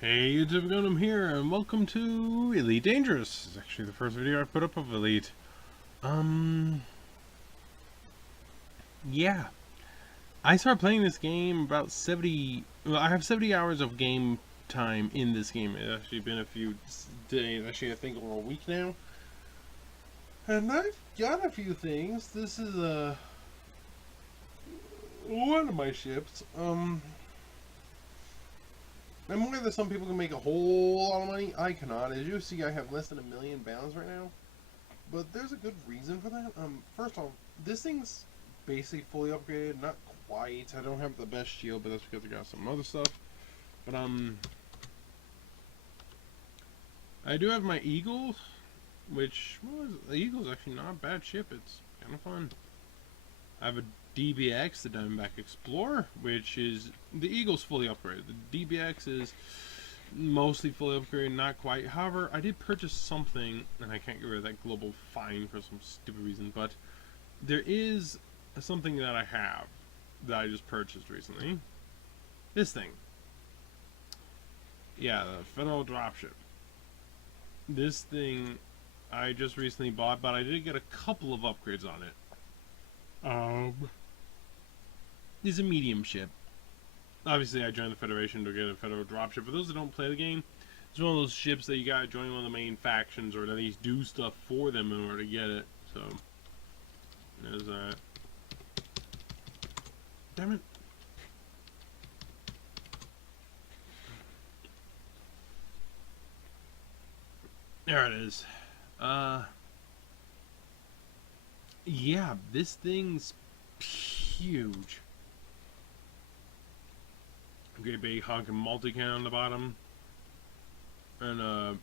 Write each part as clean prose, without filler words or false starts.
Hey YouTube, Gundam here, and welcome to Elite Dangerous. This is actually the first video I've put up of Elite. Um, yeah. I started playing this game about 70... Well, I have 70 hours of game time in this game. It's actually been a few days, actually I think over a week now. And I've got a few things. This is, one of my ships. I'm aware that some people can make a whole lot of money. I cannot. As you see, I have less than 1,000,000 balance right now. But there's a good reason for that. First off, this thing's basically fully upgraded. Not quite. I don't have the best shield, but that's because I got some other stuff. But I do have my Eagle, which the Eagle's actually not a bad ship. It's kind of fun. I have a DBX, the Diamondback Explorer, which is the Eagle's fully upgraded. The DBX is mostly fully upgraded, not quite. However, I did purchase something, and I can't get rid of that global fine for some stupid reason, but there is something that I have that I just purchased recently. This thing. Yeah, the Federal Dropship. This thing I just recently bought, but I did get a couple of upgrades on it. It's a medium ship. Obviously, I joined the Federation to get a Federal Dropship. For those that don't play the game, it's one of those ships that you gotta join one of the main factions or at least do stuff for them in order to get it. So, there's that. Damn it. There it is. Yeah, this thing's huge. Great big honking multi-can on the bottom. And a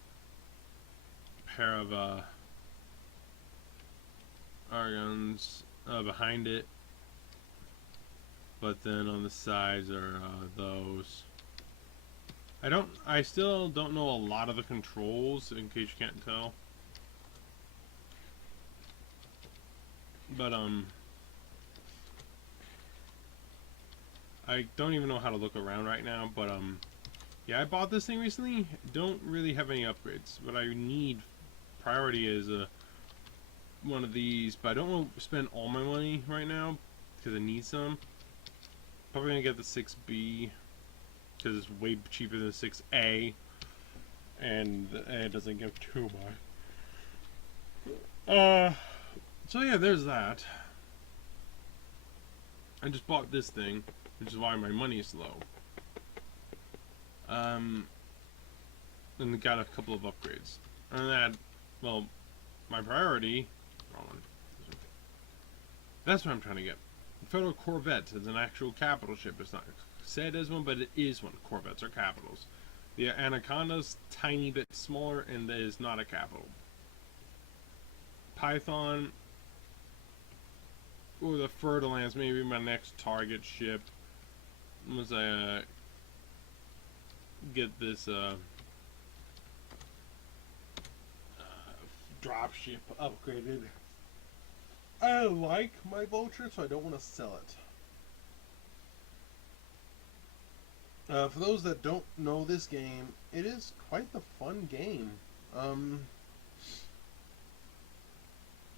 pair of Argons behind it. But then on the sides are those. I still don't know a lot of the controls, in case you can't tell. But I don't even know how to look around right now, but yeah, I bought this thing recently. Don't really have any upgrades. What I need priority is one of these, but I don't want to spend all my money right now because I need some. Probably gonna get the 6B because it's way cheaper than the 6A, and it doesn't give too much. So yeah, there's that. I just bought this thing, which is why my money is low. And got a couple of upgrades. And that, well, my priority. Wrong one. That's what I'm trying to get. Federal Corvette is an actual capital ship. It's not said as one, but it is one. Corvettes are capitals. The Anaconda's tiny bit smaller and is not a capital. Python or the Fer-de-Lance, maybe my next target ship. Once I get this drop ship upgraded. I like my Vulture, so I don't want to sell it. For those that don't know this game, it is quite the fun game.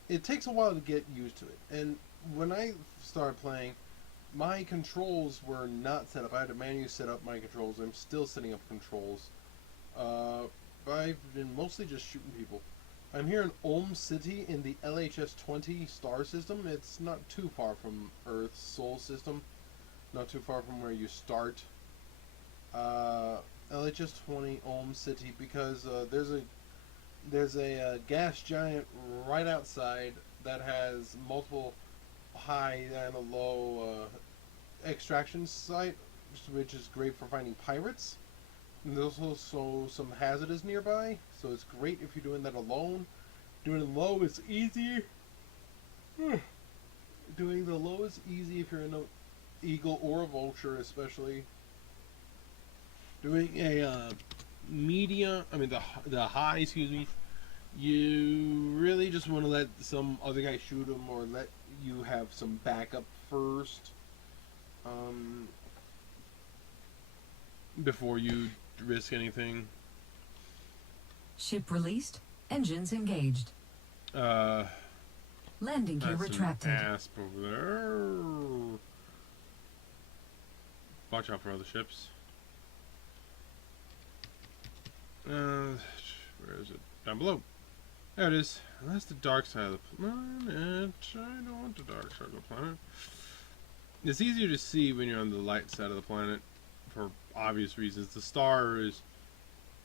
It takes a while to get used to it, and when I started playing, my controls were not set up. I had to manually set up my controls. I'm still setting up controls. I've been mostly just shooting people. I'm here in Ulm City in the LHS-20 star system. It's not too far from Earth's Sol system. Not too far from where you start. LHS-20 Ulm City, because there's a gas giant right outside that has multiple high and a low extraction site, which is great for finding pirates. And there's also some hazardous nearby, so it's great if you're doing that alone. Doing it low is easy. Doing the low is easy if you're in an Eagle or a Vulture, especially. Doing a medium, the high, excuse me, you really just want to let some other guy shoot them or let you have some backup first. Before you risk anything. Ship released. Engines engaged. Landing gear That's retracted. an asp over there. Watch out for other ships. Where is it? Down below. There it is. That's the dark side of the planet. I don't want the dark side of the planet. It's easier to see when you're on the light side of the planet for obvious reasons. The star is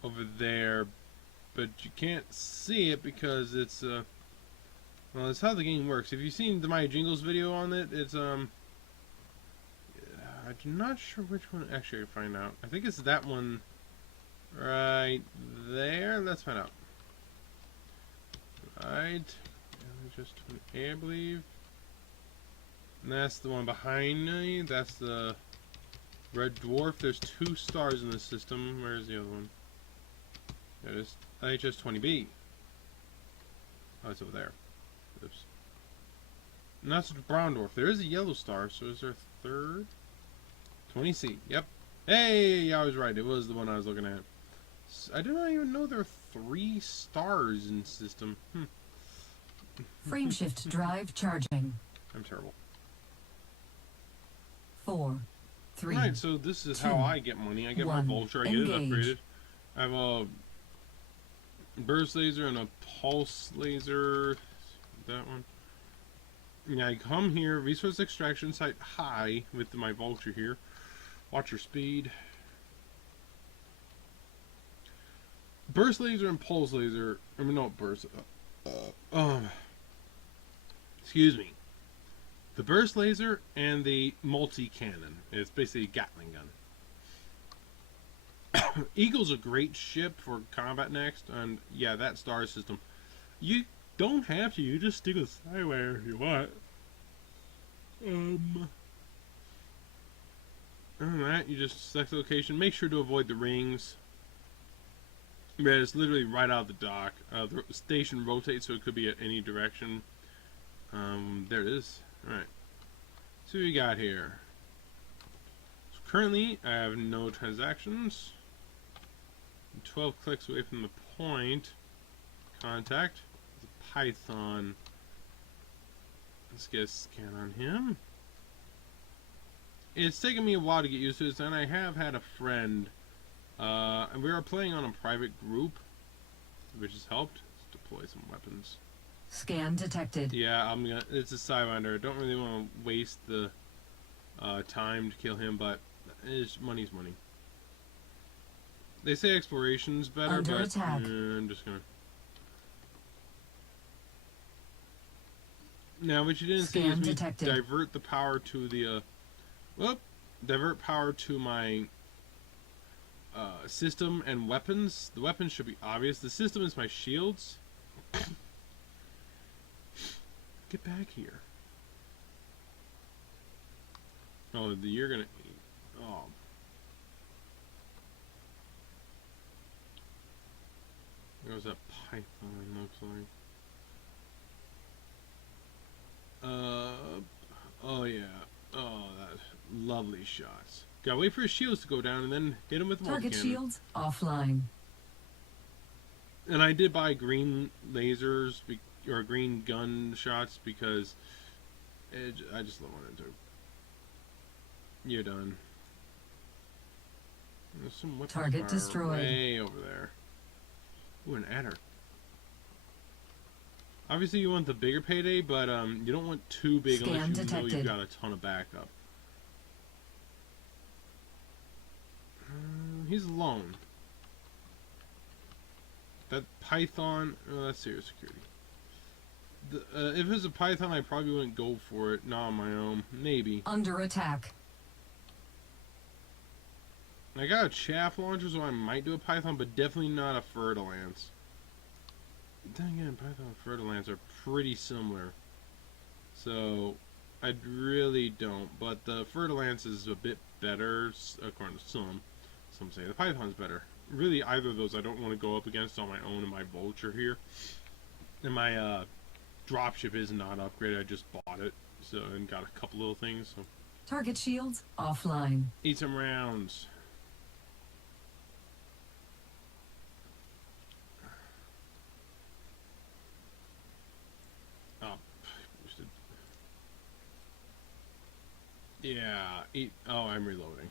over there, but you can't see it because it's well, it's how the game works. If you've seen the My Jingles video on it, it's I'm not sure which one. Actually, I can find out. I think it's that one right there. Let's find out. Right, just I believe. And that's the one behind me. That's the red dwarf. There's 2 stars in the system. Where's the other one? There it is. IHS-20B. Oh, it's over there. Oops. And that's the brown dwarf. There is a yellow star, so is there a third? 20C. Yep. Hey, I was right. It was the one I was looking at. I did not even know there are 3 stars in the system. Frameshift drive charging. I'm terrible. 4, 3. Right, so this is 2, how I get money. I get my 1. vulture, I get it Engage. upgraded. I have a burst laser and a pulse laser. That one. Yeah, I come here, resource extraction site high with my vulture here. Watch your speed. Burst laser and pulse laser. I mean, no, burst. Excuse me. The burst laser and the multi-cannon. It's basically a Gatling gun. Eagle's a great ship for combat next, and yeah, that star system. You don't have to. You just stick with Skywire if you want. Alright, you just select the location. Make sure to avoid the rings. Yeah, it's literally right out of the dock. The station rotates, so it could be at any direction. There it is. Alright. So what we got here. So currently, I have no transactions. I'm 12 clicks away from the point. Contact. The Python. Let's get a scan on him. It's taken me a while to get used to this, and I have had a friend. And we are playing on a private group, which has helped. Let's deploy some weapons. Scan detected. Yeah, I'm gonna. It's a Sidewinder. I don't really want to waste the time to kill him, but money's money. They say exploration's better, Under but attack. I'm just gonna. Now, what you didn't see Scan is me detected. divert the power to the. Divert power to my system and weapons. The weapons should be obvious. The system is my shields. Get back here. Oh, you're gonna. Oh. There's that Python, looks like. Oh yeah. Oh, that lovely shots. Gotta wait for his shields to go down and then hit him with Target multi-cannon. shields offline. And I did buy green lasers or green gun shots because I just don't want to. You're done. There's some weapons Target fire destroyed. way over there. Ooh, an adder. Obviously, you want the bigger payday, but you don't want too big Scan unless you know detected. you've got a ton of backup. He's alone. That Python, that's serious security. If it was a Python, I probably wouldn't go for it. Not on my own. Maybe. Under attack. I got a chaff launcher, so I might do a Python, but definitely not a Fer-de-Lance. Then again, Python and Fer-de-Lance are pretty similar. So, I really don't. But the Fer-de-Lance is a bit better, according to some. Some say the Python's better. Really, either of those I don't want to go up against on my own in my Vulture here. And my dropship is not upgraded. I just bought it, so and got a couple little things. So Target shields offline. eat some rounds. Oh, I'm reloading.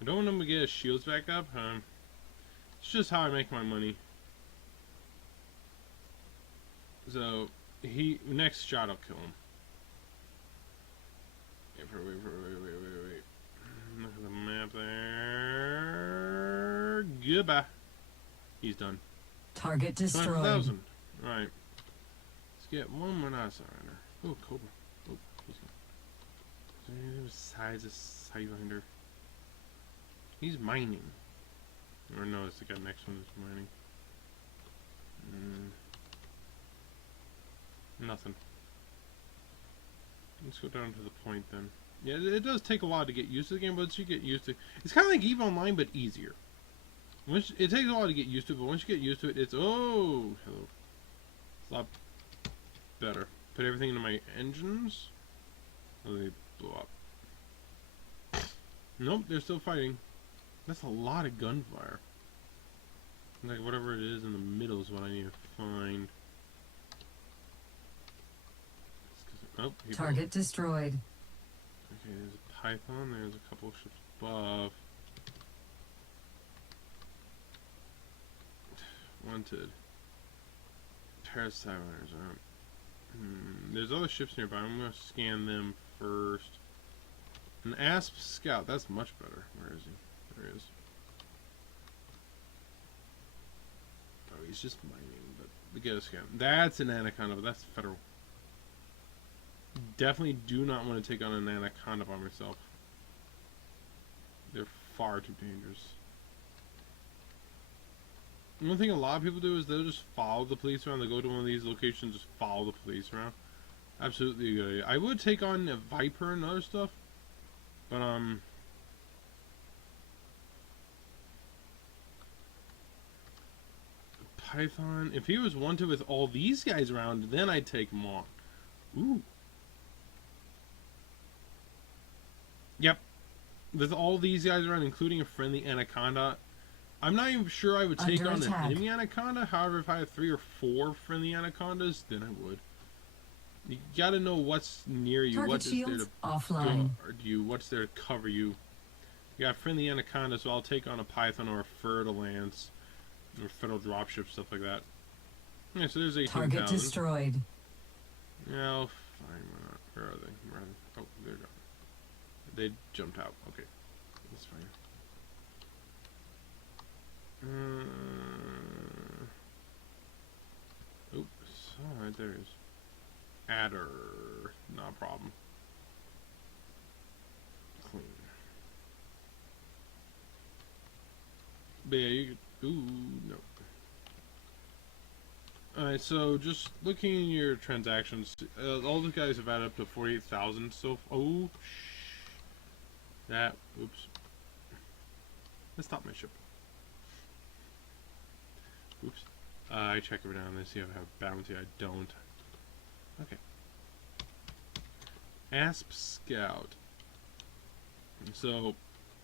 I don't want him to get his shields back up. It's just how I make my money. So, next shot I'll kill him. Wait. Look at the map there. Goodbye. He's done. Target destroyed. 5,000. Alright. Let's get one more Sidewinder. Oh, Cobra. Oh, he's gone. Is there anything besides a Sidewinder? He's mining. Or no, it's the guy next one that's mining. Nothing. Let's go down to the point then. Yeah, it does take a while to get used to the game, but once you get used to it, it's kind of like EVE Online, but easier. It takes a while to get used to it, but once you get used to it, it's hello. It's a lot better. Put everything into my engines. Oh, they blow up. Nope, they're still fighting. That's a lot of gunfire. Like whatever it is in the middle is what I need to find. Oh, Target destroyed. Okay, there's a Python. There's a couple of ships above. Wanted. Parasite runners. There's other ships nearby. I'm going to scan them first. An Asp Scout. That's much better. Where is he? There he is. Oh, he's just mining, but we get a scan. That's an Anaconda, but that's federal. Definitely do not want to take on an Anaconda by myself. They're far too dangerous. One thing a lot of people do is they'll just follow the police around. They go to one of these locations, just follow the police around. Absolutely a good idea. I would take on a Viper and other stuff, but Python. If he was wanted with all these guys around, then I'd take him on. Ooh. Yep. With all these guys around, including a friendly Anaconda, I'm not even sure I would take on an enemy Anaconda. However, if I had 3 or 4 friendly Anacondas, then I would. You gotta know what's near you, Target what is there to offline. you, what's there to cover you. You got friendly Anaconda, so I'll take on a Python or a Fer-de-Lance, or Federal Dropship, stuff like that. Yeah, so there's 18,000. Target destroyed. Yeah, I'll find why not. Where are they? Oh, they're gone. They jumped out. Okay, that's fine. Oops. Alright, there he is. Adder. Not a problem. Clean. But yeah, you could. Ooh, no. Alright, so just looking in your transactions, all the guys have added up to 48,000 so. Oh, that. Oops. Let's stop my ship. Oops. I check every now and then to see if I have bounty. I don't. Okay. Asp Scout. So,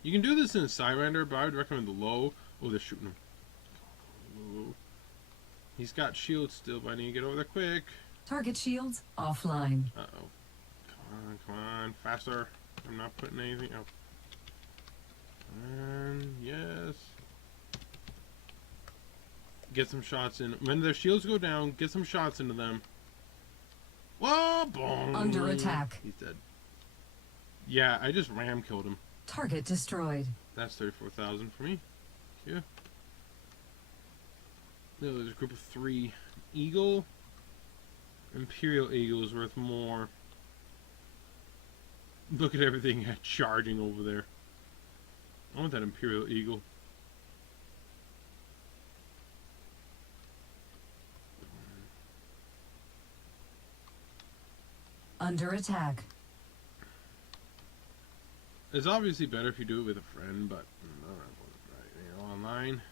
you can do this in a Sidewinder, but I would recommend the low. Oh, they're shooting him. Low. He's got shields still, but I need to get over there quick. Target shields offline. Uh-oh. Come on, faster. I'm not putting anything up. And yes. Get some shots in. When their shields go down, get some shots into them. Whoa, boom. Under attack. He's dead. Yeah, I just ram killed him. Target destroyed. That's 34,000 for me. Yeah. No, there's a group of 3. Eagle. Imperial Eagle is worth more. Look at everything charging over there. I want that Imperial Eagle. Under attack. It's obviously better if you do it with a friend, but online.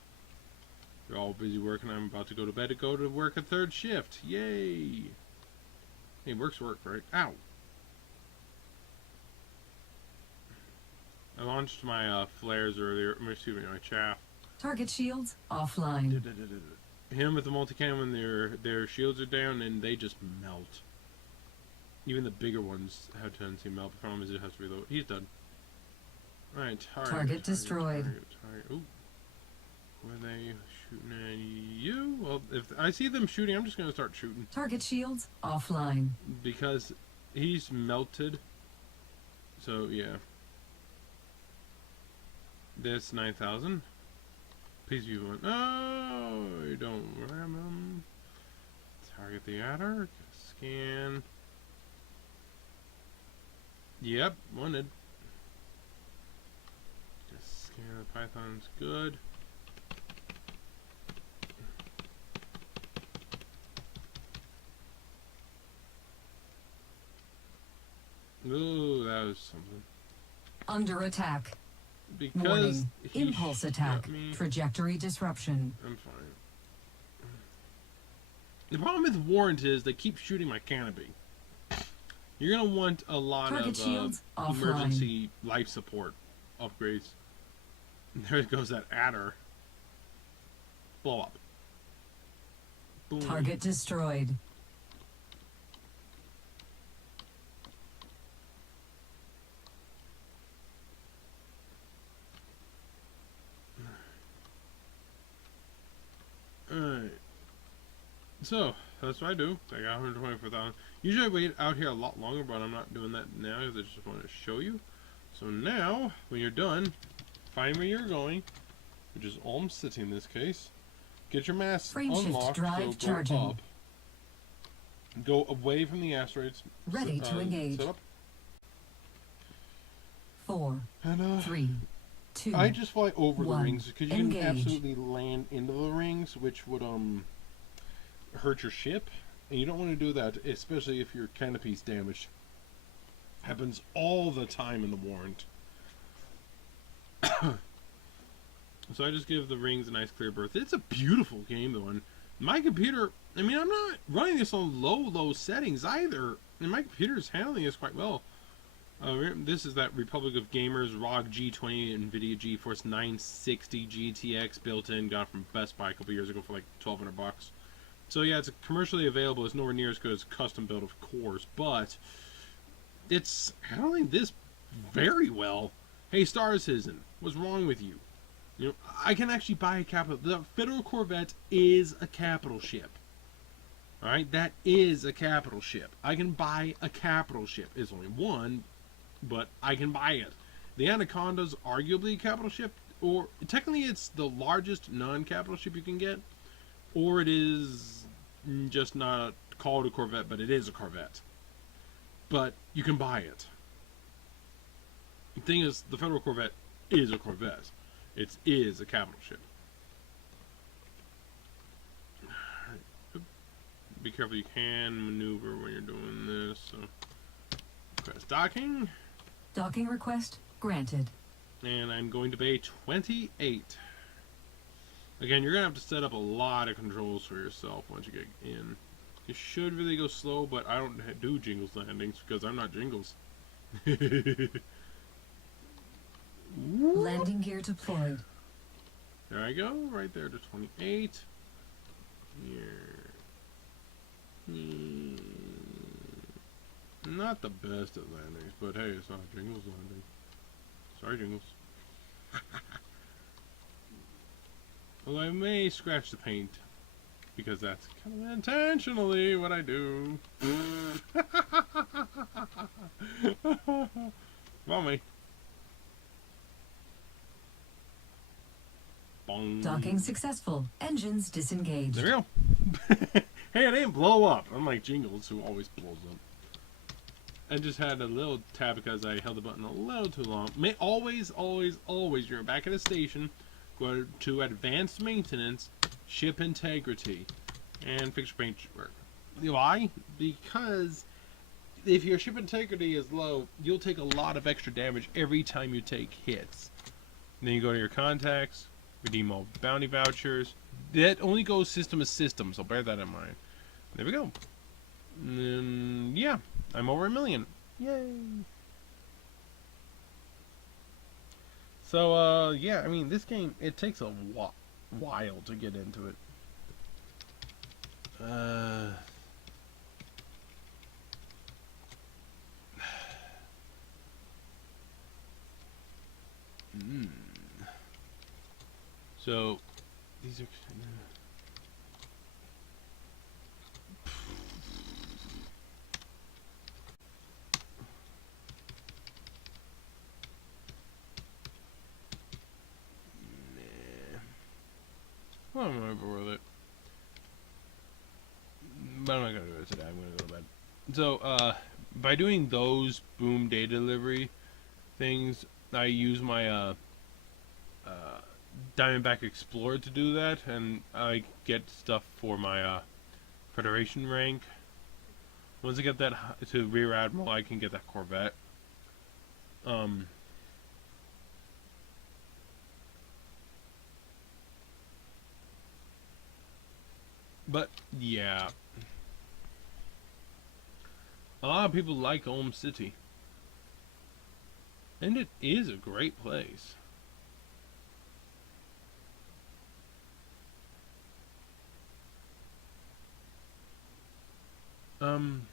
They're all busy working. I'm about to go to bed to go to work a 3rd shift. Yay! Hey, work's work, right? Ow! I launched my flares earlier. Excuse me, my chaff. Target shields offline. Him with the multi-cam when their shields are down and they just melt. Even the bigger ones have tendency to melt. The problem is it has to reload. He's done. Alright, Target destroyed. Target. Ooh. Were they shooting at you? Well, if I see them shooting, I'm just going to start shooting. Target shields offline. Because he's melted. So, yeah. This 9,000. Please view one. Oh, you don't ram them. Target the adder. Scan. Yep, wanted. Just scan the pythons. Good. Ooh, that was something. Under attack. Because Warning. he Impulse shot attack. me, Trajectory disruption. I'm fine. The problem with Warrant is they keep shooting my canopy. You're gonna want a lot Target of shields offline. emergency life support upgrades. There goes that adder. Blow up. Boom. Target destroyed. Alright. So, that's what I do. I got 124,000. Usually I wait out here a lot longer, but I'm not doing that now because I just want to show you. So now, when you're done, find where you're going, which is Ulm City in this case. Get your mask Frameshift unlocked, drive so charging. go up. Go away from the asteroids. Ready to engage. Set up. 4, And, 3, 2. I just fly over the 1. rings because you Engage. can absolutely land into the rings, which would hurt your ship, and you don't want to do that, especially if your canopy's damaged. Happens all the time in the Warrant. So I just give the rings a nice clear berth. It's a beautiful game though, and my computer, I mean, I'm not running this on low settings either, and my computer's handling this quite well. This is that Republic of Gamers ROG G20 NVIDIA GeForce 960 GTX built-in, got from Best Buy a couple years ago for like $1,200. So yeah, it's commercially available. It's nowhere near as good as custom built, of course, but it's handling this very well. Hey, Star Citizen, what's wrong with you? You know, I can actually buy a capital. The Federal Corvette is a capital ship. All right, that is a capital ship. I can buy a capital ship. It's only one, but I can buy it. The Anaconda's arguably a capital ship, or technically it's the largest non-capital ship you can get, or it is just not called a Corvette, but it is a Corvette. But you can buy it. The thing is, the Federal Corvette is a Corvette. It is a capital ship. Be careful, you can maneuver when you're doing this. So, press docking. Docking request granted. And I'm going to Bay 28. Again, you're going to have to set up a lot of controls for yourself once you get in. You should really go slow, but I don't do Jingles landings because I'm not Jingles. Landing gear deployed. There I go, right there to 28. Here. Not the best at landings, but hey, it's not a Jingles landing. Sorry, Jingles. Well, I may scratch the paint, because that's kind of intentionally what I do. Follow me. Bong. Docking successful. Engines disengaged. There we go. Hey, it didn't blow up. Unlike Jingles, who always blows up. I just had a little tab because I held the button a little too long. Always, you're back at a station. Go to advanced maintenance, ship integrity, and fix your paint work. Why? Because if your ship integrity is low, you'll take a lot of extra damage every time you take hits. And then you go to your contacts, redeem all bounty vouchers. That only goes system to system, so bear that in mind. There we go. And then, yeah, I'm over 1 million. Yay! So, yeah, I mean, this game, it takes a while to get into it. Mm. So these are. Nah. Well, I'm over with it. But I'm not gonna do it today. I'm gonna go to bed. So, by doing those boom data delivery things, I use my uh, Diamondback Explorer to do that, and I get stuff for my Federation rank. Once I get that to Rear Admiral, I can get that Corvette. Um, but yeah, a lot of people like Ulm City, and it is a great place. Um,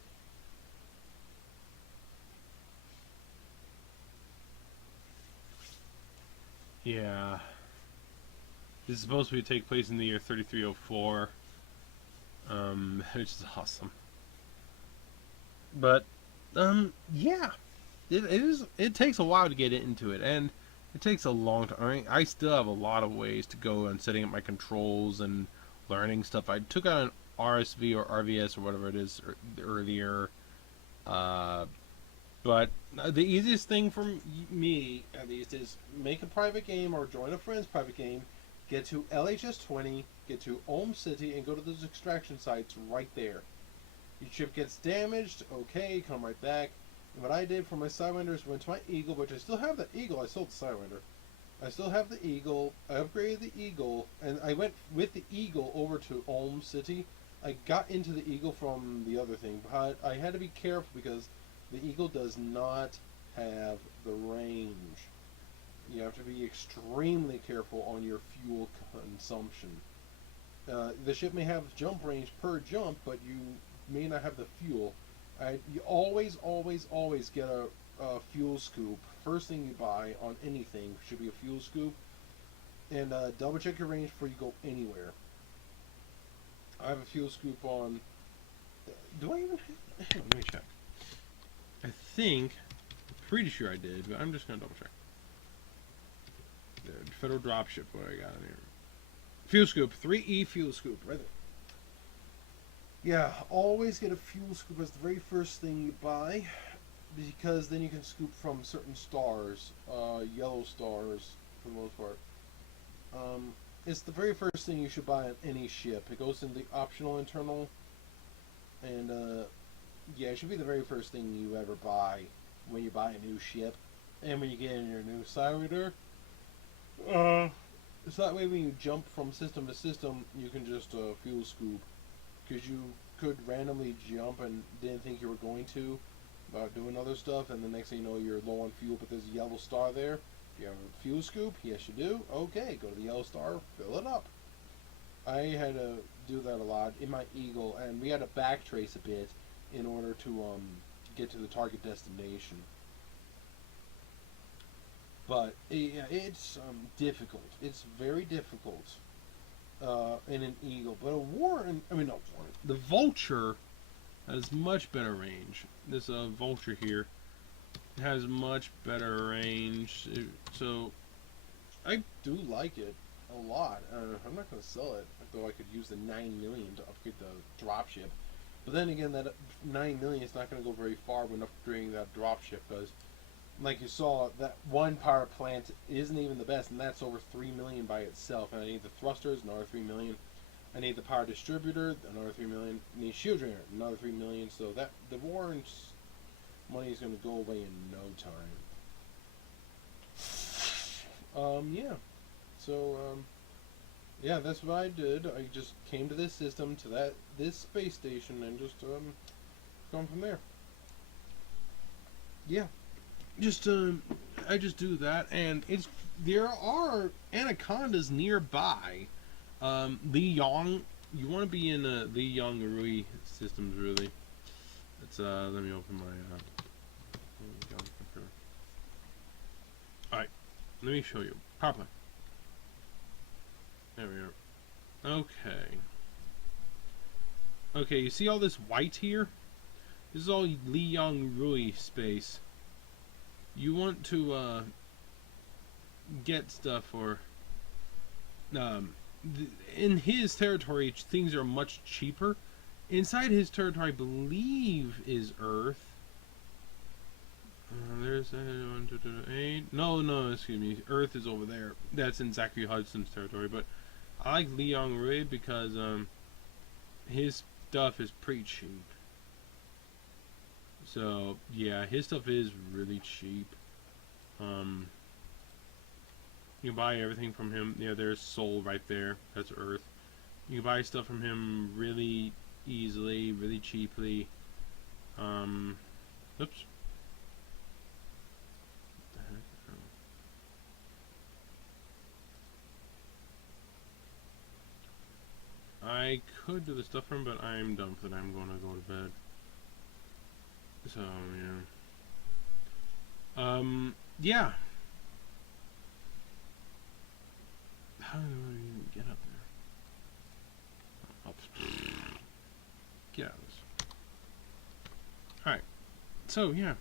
yeah, this is supposed to take place in the year 3304, which is awesome. But, yeah, it is. It takes a while to get into it, and it takes a long time. I still have a lot of ways to go on setting up my controls and learning stuff. I took out an RSV or RVS or whatever it is earlier, uh, but the easiest thing for me, at least, is make a private game or join a friend's private game, get to LHS 20, get to Ulm City, and go to those extraction sites right there. Your ship gets damaged, okay, come right back. And what I did for my Sidewinder is went to my Eagle, which I still have the Eagle. I sold the Sidewinder. I still have the Eagle. I upgraded the Eagle, and I went with the Eagle over to Ulm City. I got into the Eagle from the other thing, but I had to be careful because the Eagle does not have the range. You have to be extremely careful on your fuel consumption. The ship may have jump range per jump, but you may not have the fuel. You always, always, always get a fuel scoop. First thing you buy on anything should be a fuel scoop. And double check your range before you go anywhere. I have a fuel scoop on... Do I even have... Let me check. I think... I'm pretty sure I did, but I'm just going to double check. The Federal Dropship, what I got in here. Fuel scoop. 3E fuel scoop. Right there. Yeah, always get a fuel scoop as the very first thing you buy, because then you can scoop from certain stars, yellow stars for the most part. It's the very first thing you should buy on any ship. It goes in the optional internal, and yeah, it should be the very first thing you ever buy when you buy a new ship, and when you get in your new Sidewinder. So that way when you jump from system to system, you can just fuel scoop. Because you could randomly jump and didn't think you were going to about doing other stuff, and the next thing you know you're low on fuel, but there's a yellow star there. Do you have a fuel scoop? Yes, you do. Okay, go to the yellow star, fill it up. I had to do that a lot in my Eagle, and we had to backtrace a bit in order to get to the target destination. But it's difficult. It's very difficult. In an Eagle, but a Warren, I mean not Warren, the Vulture has much better range. This Vulture here has much better range, so I do like it a lot. I'm not going to sell it, though I could use the 9 million to upgrade the dropship. But then again, that 9 million is not going to go very far when upgrading that dropship, because like you saw, that one power plant isn't even the best, and that's over 3 million by itself. And I need the thrusters, another 3 million. I need the power distributor, another 3 million. I need shield drainer, another 3 million. So that the Warren's money is going to go away in no time. Yeah. So yeah, that's what I did. I just came to this system, to this space station, and just gone from there. Yeah. I just do that, and there are anacondas nearby. Li Yong, you want to be in Li Yong Rui systems, really. It's let me open my Alright. Let me show you properly. There we are. Okay. Okay, you see all this white here? This is all Liang Rui space. You want to get stuff or in his territory things are much cheaper. Inside his territory, I believe, is Earth. There's 1, 2, 2, 8. No, excuse me. Earth is over there. That's in Zachary Hudson's territory. But I like Liang Rui because his stuff is pretty cheap. So yeah, his stuff is really cheap. You can buy everything from him. Yeah, there's Sol right there. That's Earth. You can buy stuff from him really easily, really cheaply. Oops. I could do the stuff for him, but I'm done for the night. I'm going to go to bed. So, yeah. Yeah. How do I get up there? Get out of this. Alright. So, yeah.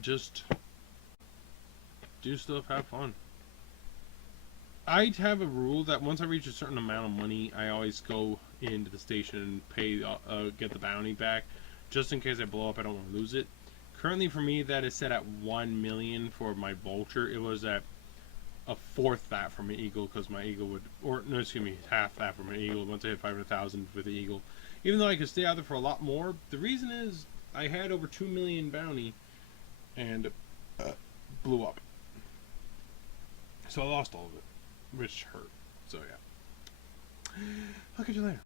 Just do stuff, have fun. I have a rule that once I reach a certain amount of money, I always go into the station and pay, get the bounty back, just in case I blow up. I don't want to lose it. Currently, for me, that is set at 1 million for my vulture. It was at a fourth that for my eagle, because my eagle would, or no, excuse me, half that for my eagle once I hit 500,000 with the eagle. Even though I could stay out there for a lot more, the reason is I had over 2 million bounty and blew up. So I lost all of it, which hurt. So yeah. I'll catch you later.